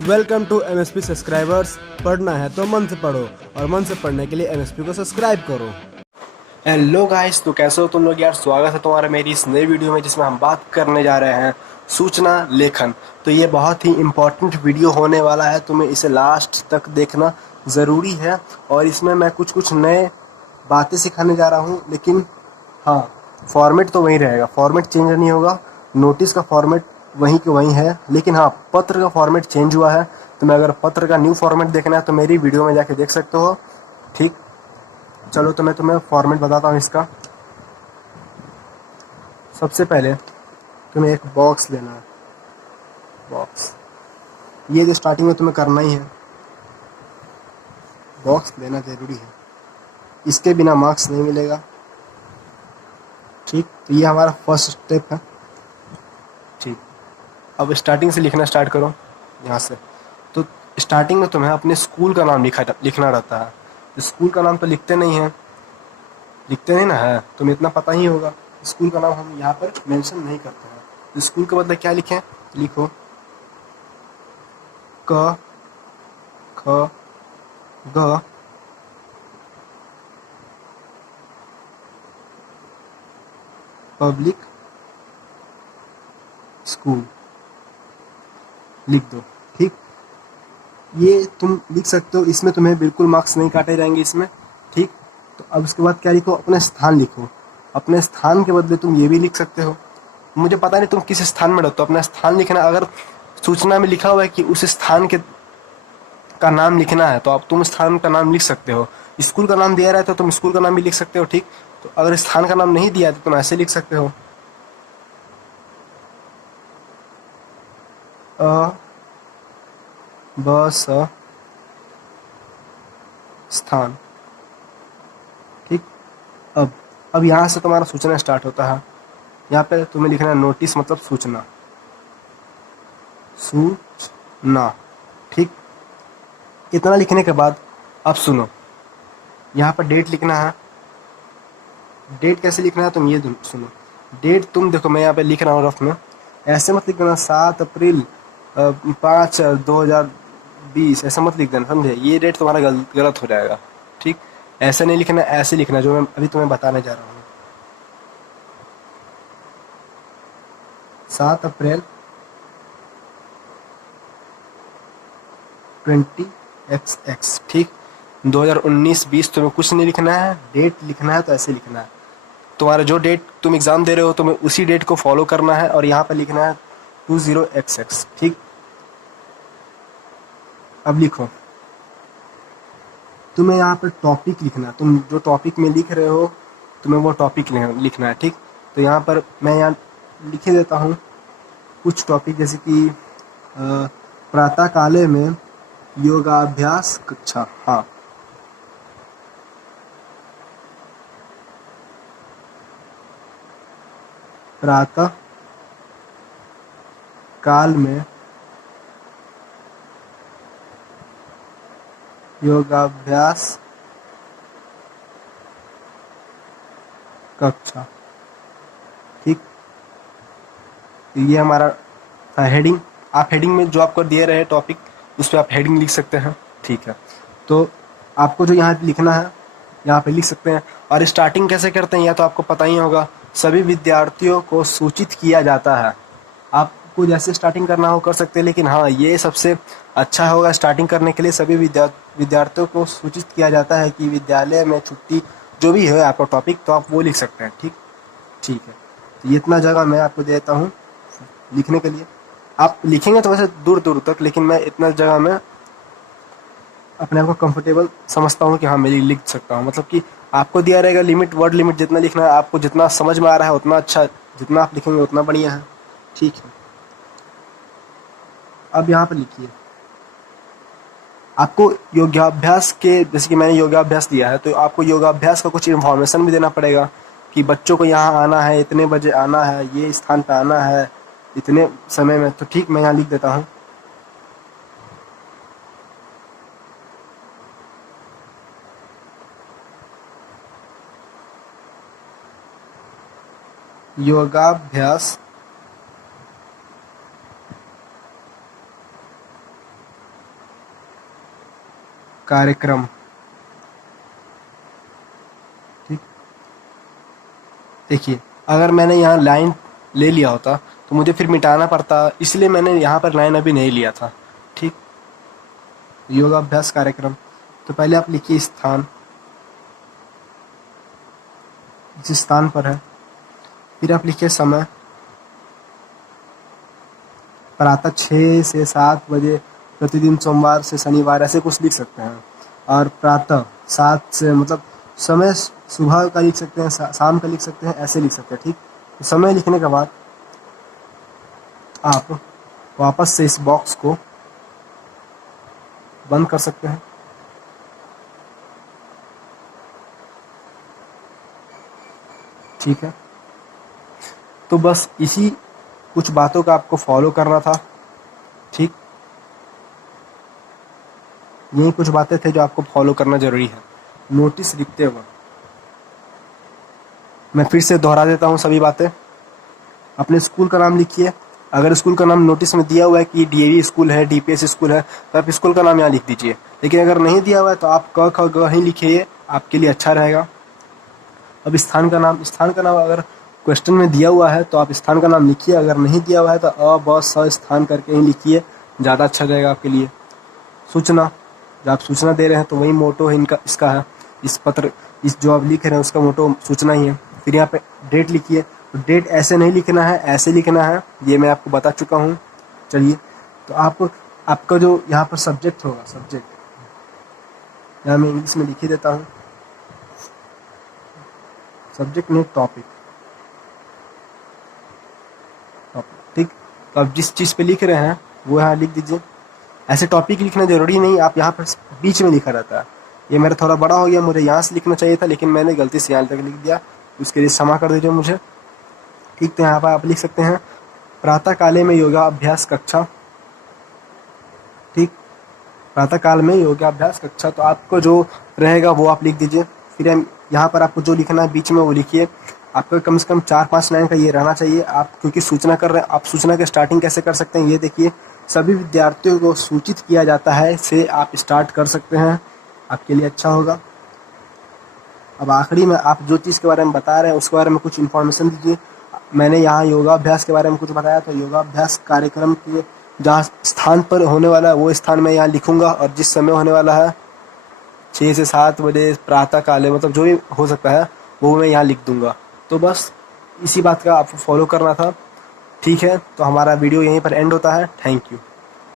Welcome to MSP subscribers. पढ़ना है तो मन से पढ़ो और मन से पढ़ने के लिए एमएसपी को सब्सक्राइब करो। हेलो गाइस, तो कैसे हो तुम लोग यार। स्वागत है तुम्हारा मेरी इस नई वीडियो में जिसमें हम बात करने जा रहे हैं सूचना लेखन। तो ये बहुत ही इम्पोर्टेंट वीडियो होने वाला है, तुम्हें इसे लास्ट तक देखना ज़रूरी है। और इसमें मैं कुछ कुछ नए बातें सिखाने जा रहा हूँ, लेकिन हाँ, फॉर्मेट तो वही रहेगा, फॉर्मेट चेंज नहीं होगा। नोटिस का फॉर्मेट वहीं के वहीं है, लेकिन हाँ, पत्र का फॉर्मेट चेंज हुआ है। तुम्हें अगर पत्र का न्यू फॉर्मेट देखना है तो मेरी वीडियो में जाके देख सकते हो। ठीक, चलो तो मैं तुम्हें फॉर्मेट बताता हूँ इसका। सबसे पहले तुम्हें एक बॉक्स लेना है। बॉक्स, ये जो स्टार्टिंग में तुम्हें करना ही है, बॉक्स लेना ज़रूरी है। इसके बिना मार्क्स नहीं मिलेगा। ठीक, तो ये हमारा फर्स्ट स्टेप है। ठीक, अब स्टार्टिंग से लिखना स्टार्ट करो यहाँ से। तो स्टार्टिंग में तुम्हें अपने स्कूल का नाम लिखना रहता है। स्कूल का नाम तो लिखते नहीं ना है, तुम्हें इतना पता ही होगा। स्कूल का नाम हम यहाँ पर मेंशन नहीं करते हैं। तो स्कूल के बदले क्या लिखें, लिखो क ख ग पब्लिक स्कूल लिख दो। ठीक, ये तुम लिख सकते हो, इसमें तुम्हें बिल्कुल मार्क्स नहीं काटे जाएंगे इसमें। ठीक, तो अब उसके बाद क्या लिखो, अपने स्थान लिखो। अपने स्थान के बदले तुम ये भी लिख सकते हो। मुझे पता नहीं तुम किस स्थान में रहते हो, अपना स्थान लिखना। अगर सूचना में लिखा हुआ है कि उस स्थान के का नाम लिखना है तो अब तुम स्थान का नाम लिख सकते हो। स्कूल का नाम दिया रहता है तो तुम स्कूल का नाम भी लिख सकते हो। ठीक, तो अगर स्थान का नाम नहीं दिया है तो तुम ऐसे लिख सकते हो, अ ब स स्थान। ठीक, अब यहाँ से तुम्हारा सूचना स्टार्ट होता है। यहाँ पे तुम्हें लिखना है नोटिस, मतलब सूचना। सूचना, ठीक। इतना लिखने के बाद अब सुनो, यहाँ पर डेट लिखना है। डेट कैसे लिखना है तुम ये सुनो। डेट तुम देखो, मैं यहाँ पे लिख रहा हूँ रफ में। ऐसे मत लिख देना 7 अप्रैल 5 2020, ऐसा मत लिख देना, समझे। ये डेट तुम्हारा गलत हो जाएगा। ठीक, ऐसे नहीं लिखना, ऐसे लिखना जो मैं अभी तुम्हें बताने जा रहा हूँ। 7 अप्रैल 20XX। ठीक, 2019-20 तुम्हें कुछ नहीं लिखना है। डेट लिखना है तो ऐसे लिखना है। तुम्हारा जो डेट तुम एग्ज़ाम दे रहे हो तुम्हें उसी डेट को फॉलो करना है और यहाँ पर लिखना है 20XX। ठीक, अब लिखो। तुम्हें यहाँ पर टॉपिक लिखना है। तुम जो टॉपिक में लिख रहे हो तुम्हें वो टॉपिक लिखना है। ठीक, तो यहाँ पर मैं यहाँ लिख देता हूँ कुछ टॉपिक, जैसे कि प्रातः काले में योगाभ्यास कक्षा। हाँ, प्रातः काल में योगाभ्यास कक्षा। ठीक, तो ये हमारा था हेडिंग। आप हेडिंग में जो आपको दिए रहे टॉपिक उस पर आप हेडिंग लिख सकते हैं। ठीक है, तो आपको जो यहाँ पे लिखना है यहाँ पे लिख सकते हैं। और स्टार्टिंग कैसे करते हैं या तो आपको पता ही होगा। सभी विद्यार्थियों को सूचित किया जाता है। आपको जैसे स्टार्टिंग करना हो कर सकते हैं, लेकिन हाँ, ये सबसे अच्छा होगा स्टार्टिंग करने के लिए। सभी विद्यार्थियों को सूचित किया जाता है कि विद्यालय में छुट्टी, जो भी है आपका टॉपिक, तो आप वो लिख सकते हैं। ठीक, ठीक है, तो ये इतना जगह मैं आपको देता हूँ लिखने के लिए। आप लिखेंगे तो वैसे दूर दूर तक, लेकिन मैं इतना जगह में अपने आप को कंफर्टेबल समझता हूँ कि हाँ, मैं लिख सकता हूँ। मतलब कि आपको दिया रहेगा लिमिट, वर्ड लिमिट जितना लिखना है, आपको जितना समझ में आ रहा है उतना अच्छा, जितना आप लिखेंगे उतना बढ़िया है। ठीक है, अब यहाँ पर लिखिए। आपको योगाभ्यास के, जैसे कि मैंने योगाभ्यास दिया है तो आपको योगाभ्यास का कुछ इन्फॉर्मेशन भी देना पड़ेगा कि बच्चों को यहाँ आना है, इतने बजे आना है, ये स्थान पे आना है इतने समय में। तो ठीक, मैं यहाँ लिख देता हूँ। योगाभ्यास कार्यक्रम। ठीक, देखिए अगर मैंने यहाँ लाइन ले लिया होता तो मुझे फिर मिटाना पड़ता, इसलिए मैंने यहाँ पर लाइन अभी नहीं लिया था। ठीक, योगाभ्यास कार्यक्रम। तो पहले आप लिखिए स्थान, जिस स्थान पर है, फिर आप लिखिए समय, प्रातः 6 से 7 बजे प्रतिदिन, सोमवार से शनिवार, ऐसे कुछ लिख सकते हैं। और प्रातः 7 से मतलब समय सुबह का लिख सकते हैं, शाम का लिख सकते हैं, ऐसे लिख सकते हैं। ठीक, तो समय लिखने के बाद आप वापस से इस बॉक्स को बंद कर सकते हैं। ठीक है, तो बस इसी कुछ बातों का आपको फॉलो करना था। ठीक, यही कुछ बातें थे जो आपको फॉलो करना जरूरी है नोटिस लिखते वक्त। मैं फिर से दोहरा देता हूँ सभी बातें। अपने स्कूल का नाम लिखिए। अगर स्कूल का नाम नोटिस में दिया हुआ है कि डीएवी स्कूल है, डीपीएस स्कूल है, तो आप स्कूल का नाम यहाँ लिख दीजिए। लेकिन अगर नहीं दिया हुआ है तो आप क ख ग ही लिखिए, आपके लिए अच्छा रहेगा। अब स्थान का नाम अगर क्वेश्चन में दिया हुआ है तो आप स्थान का नाम लिखिए, अगर नहीं दिया हुआ है तो अ ब स स्थान करके ही लिखिए, ज़्यादा अच्छा रहेगा आपके लिए। सूचना, जब आप सूचना दे रहे हैं तो वही मोटो है इसका है, इस जो आप लिख रहे हैं उसका मोटो सूचना ही है। फिर यहाँ पे डेट लिखिए। तो डेट ऐसे नहीं लिखना है, ऐसे लिखना है, ये मैं आपको बता चुका हूँ। चलिए, तो आपका जो यहाँ पर सब्जेक्ट होगा, सब्जेक्ट यहाँ मैं इंग्लिश में लिख ही देता हूँ। सब्जेक्ट नहीं, टॉपिक। ठीक, तो आप जिस चीज़ पे लिख रहे हैं वो यहाँ लिख दीजिए। ऐसे टॉपिक लिखना जरूरी नहीं, आप यहाँ पर बीच में लिखा रहता है। ये मेरा थोड़ा बड़ा हो गया, मुझे यहाँ से लिखना चाहिए था, लेकिन मैंने गलती से यहाँ तक लिख दिया, उसके लिए क्षमा कर दीजिए मुझे। ठीक, तो यहाँ पर आप लिख सकते हैं प्रातः काले में योगाभ्यास कक्षा। ठीक, प्रातः काल में योगाभ्यास कक्षा, तो आपको जो रहेगा वो आप लिख दीजिए। फिर यहाँ पर आपको जो लिखना है बीच में वो लिखिए। आपको कम से कम 4-5 लाइन का ये रहना चाहिए। आप क्योंकि सूचना कर रहे हैं, आप सूचना की स्टार्टिंग कैसे कर सकते हैं ये देखिए। सभी विद्यार्थियों को सूचित किया जाता है से आप स्टार्ट कर सकते हैं, आपके लिए अच्छा होगा। अब आखिरी में आप जो चीज़ के बारे में बता रहे हैं उसके बारे में कुछ इन्फॉर्मेशन दीजिए। मैंने यहाँ योगाभ्यास के बारे में कुछ बताया, तो योगाभ्यास कार्यक्रम के जहाँ स्थान पर होने वाला है वो स्थान मैं यहाँ लिखूँगा, और जिस समय होने वाला है 6 से 7 बजे प्रातः काले, मतलब जो भी हो सकता है वो मैं यहाँ लिख दूँगा। तो बस इसी बात का आपको फॉलो करना था। ठीक है, तो हमारा वीडियो यहीं पर एंड होता है। Thank you.